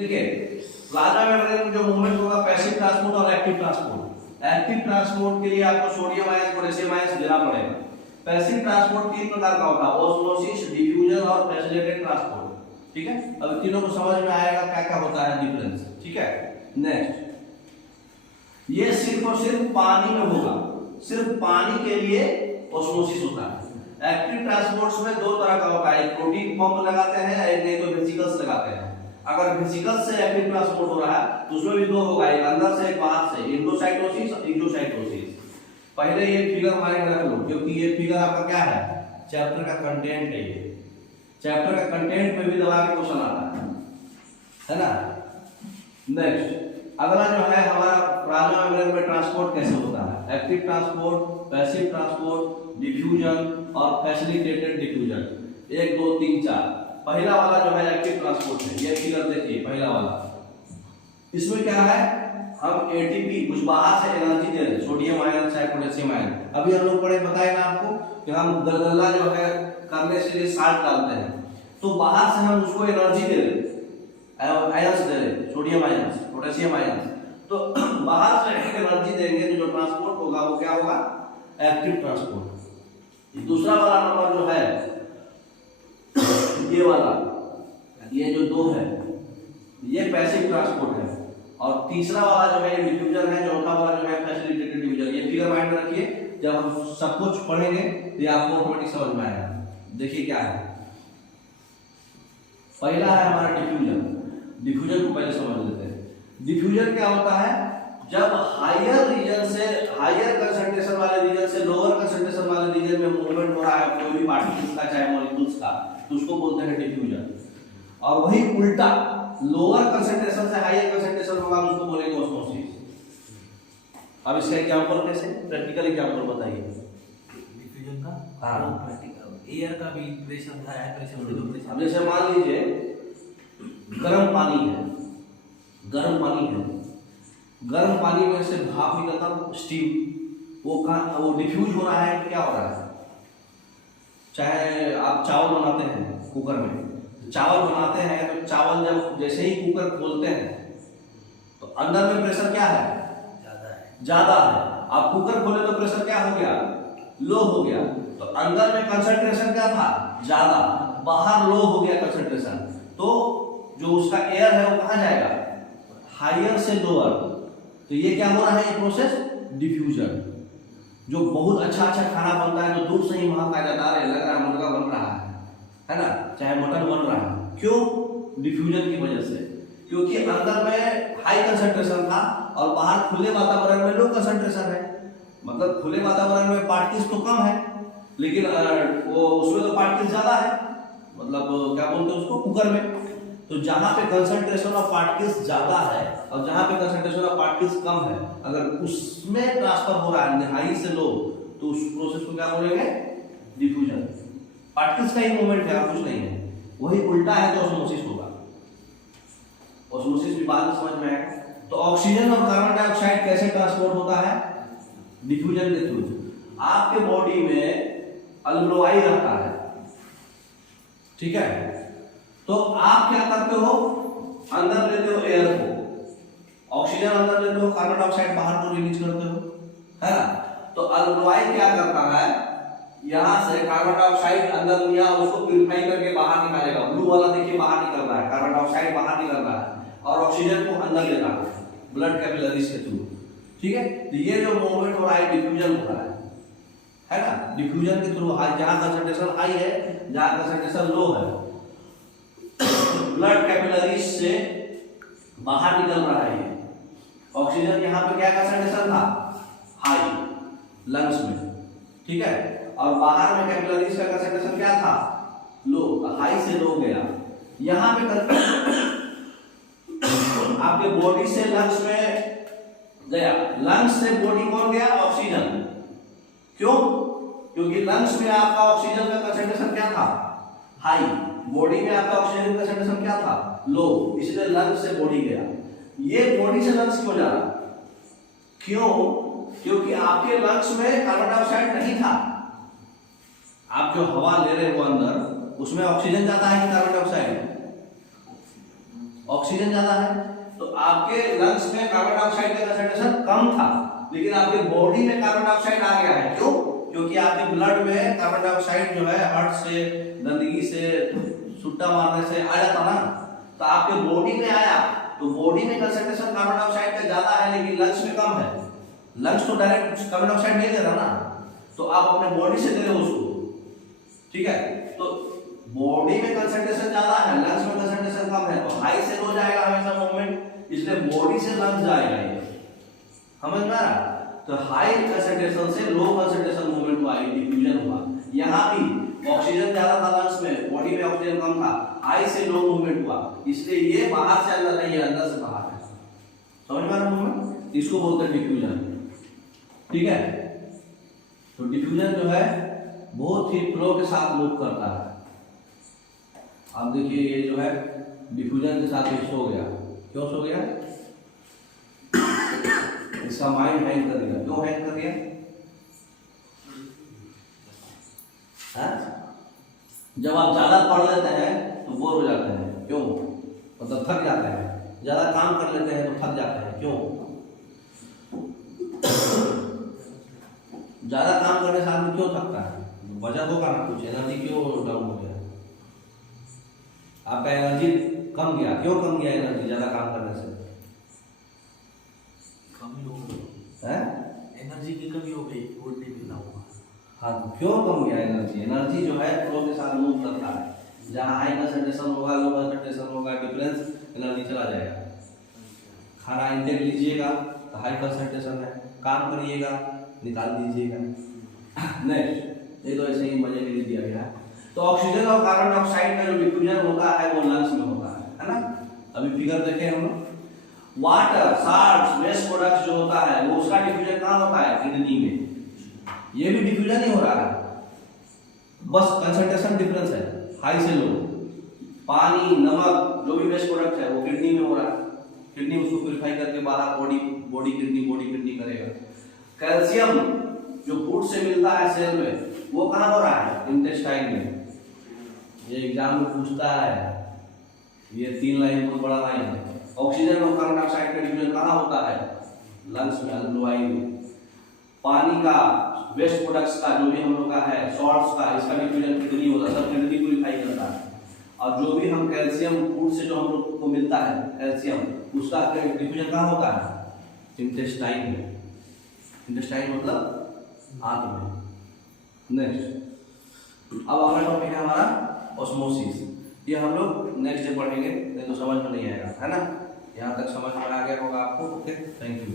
देखिए plasma membrane में जो मूवमेंट होगा पैसिव ट्रांसपोर्ट और एक्टिव ट्रांसपोर्ट। एक्टिव ट्रांसपोर्ट के लिए आपको सोडियम आयन पोटेशियम आयन देना पड़ेगा। पैसिव ट्रांसपोर्ट तीन प्रकार का होता है, ऑस्मोसिस, डिफ्यूजन और फैसिलिटेटेड ट्रांसपोर्ट। ठीक है, अब तीनों को समझ में आएगा क्या क्या होता है डिफरेंस। ठीक है, नेक्स्ट ये सिर्फ और सिर्फ पानी में होगा, सिर्फ पानी के लिए ऑस्मोसिस होता है। एक्टिव ट्रांसपोर्ट्स में दो तरह का होता है, एक प्रोटीन पंप लगाते हैं, एक नहीं तो वेसिकल्स लगाते हैं। अगर वेसिकल्स से एक्टिव ट्रांसपोर्ट हो रहा है तो उसमें भी दो होगा, एक अंदर से एक बाहर से, एंडोसाइटोसिस और एक्सोसाइटोसिस। पहले ये फिगर माइंड रख लो क्योंकि ये फिगर आपका क्या है, चैप्टर का कंटेंट है। ये चैप्टर का कंटेंट पे भी दबा के क्वेश्चन आता है ना। नेक्स्ट अगला जो है हमारा प्लाज्मा मेम्ब्रेन में ट्रांसपोर्ट कैसे होता है, active transport, passive transport, diffusion और फैसिलिटेटेड डिफ्यूजन। 1 2 3 4। पहला वाला जो है एक्टिव ट्रांसपोर्ट है, ये फिगर देखिए पहला वाला। इसमें क्या है, हम एटीपी कुछ बाहर से एनर्जी दे रहे हैं, सोडियम आयन चाहे पोटेशियम आयन। अभी हम लोग पढ़े बताए ना आपको कि हम गलगला जो है करने से लिए साल्ट डालते हैं, तो बाहर से हम उसको एनर्जी दे रहे हैं, आयंस दे रहे हैं, सोडियम आयंस, पोटेशियम आयंस। तो बाहर से एनर्जी देंगे तो जो ट्रांसपोर्ट होगा वो क्या होगा, एक्टिव ट्रांसपोर्ट। दूसरा वाला नंबर जो है ये वाला, ये जो 2 है ये पैसिव ट्रांसपोर्ट है, और तीसरा वाला जो है डिफ्यूजन है, चौथा वाला जो है फैसिलिटेटेड डिफ्यूजन। ये फिगर माइंड में रखिए, जब हम सब कुछ पढ़ेंगे तो ये आपको ऑटोमेटिक समझ में आएगा। देखिए क्या है, पहला है हमारा डिफ्यूजन। डिफ्यूजन को पहले समझ लेते हैं। डिफ्यूजन क्या होता है, जब हायर रीजन से, हायर कंसंट्रेशन वाले रीजन से लोअर कंसंट्रेशन वाले रीजन में मूवमेंट हो रहा है कोई भी पार्टिकल्स का चाहे मॉलिक्यूल्स का, तो उसको बोलते हैं डिफ्यूजन। और वही उल्टा लोअर कंसंट्रेशन से हायर कंसंट्रेशन होगा तो उसको बोलेंगे ऑस्मोसिस। अब इसका एग्जांपल कैसे, प्रैक्टिकल एग्जांपल बताइए डिफ्यूजन का। हाँ, प्रैक्टिकल एयर का भी प्रेशर था, हाई प्रेशर लो प्रेशर। अब जैसे मान लीजिए गर्म पानी है, गर्म पानी है, गर्म पानी में से भाप निकलता स्टीम, वो डिफ्यूज हो रहा है, क्या हो रहा है। चाहे आप चावल बनाते हैं कुकर में, चावल बनाते हैं तो चावल जब जैसे ही कुकर खोलते हैं तो अंदर में प्रेशर क्या है, ज्यादा है। आप कुकर खोले तो प्रेशर क्या हो गया, लो हो गया। तो अंदर में कंसंट्रेशन क्या था, ज्यादा, बाहर लो हो गया कंसंट्रेशन। तो जो उसका एयर है वो कहाँ जाएगा, हायर से लोअर। तो ये क्या हो रहा है, ये प्रोसेस डिफ्यूजन। जो बहुत अच्छा अच्छा खाना बनता है तो दूर से ही महक आ जाता है, लग रहा है मुर्गा बन रहा है ना, चाहे मटन बन रहा है। क्यों, डिफ्यूजन की वजह से, क्योंकि अंदर में हाई कंसंट्रेशन था और बाहर खुले वातावरण में लो कंसंट्रेशन है। मतलब खुले वातावरण में पार्टिकल्स तो कम है, लेकिन वो उसमें तो पार्टिकल्स ज्यादा है, मतलब क्या बोलते हैं उसको, कुकर में। तो जहां पे कंसंट्रेशन ऑफ पार्टिकल्स ज्यादा है और जहां पे कंसंट्रेशन ऑफ पार्टिकल्स कम है, अगर उसमें ट्रांसफर हो रहा है हाई से लो, तो उस प्रोसेस को क्या बोलेंगे, डिफ्यूजन। पार्टिकल्स का ही मूवमेंट है, कुछ नहीं है। वही उल्टा है तो ऑस्मोसिस होगा। ऑस्मोसिस भी बाद में समझ में आएगा। तो ऑक्सीजन और कार्बन डाइऑक्साइड कैसे ट्रांसपोर्ट होता है, डिफ्यूजन के थ्रू। आपके बॉडी में अल्वेओलाई रहता है, ठीक है, तो आप क्या करते हो, अंदर लेते हो एयर को, ऑक्सीजन अंदर लेते हो, कार्बन डाइऑक्साइड बाहर को रिलीज करते हो, है ना। तो अल्वेओलाई क्या करता है, यहां से कार्बन डाइऑक्साइड अंदर लिया, उसको प्यूरिफाई करके बाहर निकालेगा। ब्लू वाला देखिए बाहर निकल रहा है, कार्बन डाइऑक्साइड बाहर निकल रहा है, और ऑक्सीजन को अंदर लेना है ब्लड कैपिलरीज के थ्रू। ठीक है, तो ये जो मूवमेंट हो रहा है डिफ्यूजन हो रहा है ना। डिफ्यूजन के थ्रू जहां कंसंट्रेशन हाई है, जहां कंसंट्रेशन लो है, ब्लड कैपिलरीज से बाहर निकल रहा है। ऑक्सीजन यहाँ पे क्या कंसंट्रेशन था, हाई लंग्स में, ठीक है, और बाहर में कैपिलरीज का कंसंट्रेशन क्या था, लो, हाई से लो गया। यहाँ पे आपके बॉडी से लंग्स में गया, लंग्स से बॉडी कौन गया, ऑक्सीजन। क्यों, क्योंकि लंग्स में आपका ऑक्सीजन का कंसंट्रेशन क्या था, हाई, बॉडी में आपका ऑक्सीजन का कंसंट्रेशन क्या था, लो, इसलिए लंग्स से बॉडी गया। ये बॉडी से लंग्स क्यों जा रहा, क्यों, क्योंकि आपके लंग्स में कार्बन डाइऑक्साइड नहीं था। आप जो हवा ले रहे हो अंदर, उसमें ऑक्सीजन जाता है कि कार्बन डाइऑक्साइड, ऑक्सीजन ज्यादा है, तो आपके लंग्स में कार्बन डाइऑक्साइड का कंसंट्रेशन कम था, लेकिन आपके बॉडी में कार्बन डाइऑक्साइड आ गया है। क्यों? क्योंकि आपके ब्लड में कार्बन डाइऑक्साइड जो है हार्ट से, गंदगी से, सुट्टा मारने से आ जाता ना, तो आपके बॉडी में आया, तो बॉडी में कंसंट्रेशन कार्बन डाइऑक्साइड का ज्यादा है, लेकिन लंग्स में कम है। लंग्स तो डायरेक्ट कार्बन डाइऑक्साइड नहीं दे रहा ना, तो आप अपने बॉडी से दे रहे हो उसको, ठीक है। तो बॉडी में कंसंट्रेशन ज्यादा है, लंग्स में कंसंट्रेशन कम है, तो हाई से लो जाएगा हमेशा मूवमेंट, इसलिए बॉडी से लंग्स जाएगा ये, समझ में आ रहा? तो हाई कंसंट्रेशन से लो कंसंट्रेशन मूवमेंट हुआ, डिफ्यूजन हुआ। यहाँ भी ऑक्सीजन ज्यादा था लंग्स में, बॉडी में ऑक्सीजन कम था, हाई से लो मूवमेंट हुआ, इसलिए ये बाहर से अंदर नहीं है, अंदर से बाहर है। समझ में आ रहा मूवमेंट? इसको बोलते हैं डिफ्यूजन, ठीक है। तो डिफ्यूजन जो है बहुत ही फ्लो के साथ मूव करता है। आप देखिए ये जो है डिफ्यूजन के साथ ये सो गया, क्यों सो गया? इसका माइंड हैंग कर दिया। क्यों हैंग कर दिया? जब आप ज्यादा पढ़ लेते हैं तो बोर हो जाते हैं, क्यों? मतलब थक जाते हैं, ज्यादा काम कर लेते हैं तो थक जाते हैं, क्यों? ज्यादा काम करने से आदमी क्यों थकता है? वजह होगा ना कुछ, एनर्जी क्यों डाउन हो गया? आपका एनर्जी कम गया, क्यों कम गया एनर्जी ज्यादा काम करने से? कमी हो गई है? एनर्जी की कमी हो गई, फूड नहीं मिला होगा। हाँ, क्यों कम गया एनर्जी? एनर्जी जो है फ्लो के साथ मूव करता है, जहाँ हाई कंसंट्रेशन होगा, लो कंसंट्रेशन होगा, डिफरेंस एनर्जी चला जाएगा। खाना इंटेक लीजिएगा तो हाई कंसंट्रेशन है, काम करिएगा निकाल दीजिएगा। नेक्स्ट, ये तो ऐसे ही मजे के लिए दिया गया है। तो ऑक्सीजन और कार्बन डाइऑक्साइड का जो डिफ्यूजन होता है वो लंग्स में होता है ना? अभी फिगर देखें हम लोग, वाटर, साल्ट्स, वेस्ट प्रोडक्ट्स जो होता है वो उसका डिफ्यूजन कहाँ होता है? किडनी में। ये भी डिफ्यूजन ही हो रहा है, बस कंसंट्रेशन डिफरेंस है, हाई से लो। पानी, नमक, जो भी वेस्ट प्रोडक्ट है वो किडनी में हो रहा है, किडनी उसको प्यूरिफाई करके बाहर बॉडी किडनी करेगा। कैल्शियम जो फूड से मिलता है सेल में, वो कहाँ हो रहा है? इंटेस्टाइन में। ये एग्जाम में पूछता है, ये 3 लाइन बहुत बड़ा लाइन है। ऑक्सीजन और कार्बन डाइऑक्साइड का डिफ्यूजन कहाँ होता है? लंग्स में, अल्वेओलाई में। पानी का, वेस्ट प्रोडक्ट्स का, जो भी हम लोग का है, सॉल्ट्स का, इसका डिफ्यूजन किडनी होता है, सब किडनी प्यूरिफाई करता है। और जो भी हम कैल्शियम फूड से जो हम लोग को मिलता है कैल्शियम, उसका डिफ्यूजन कहाँ होता है? इंटेस्टाइन में। इंटेस्टाइन मतलब आंत में। नेक्स्ट, अब अगला टॉपिक है हमारा ऑस्मोसिस। ये हम लोग नेक्स्ट डे पढ़ेंगे, नहीं तो समझ में नहीं आएगा, है ना? यहाँ तक समझ में आ गया होगा आपको। Okay, thank you.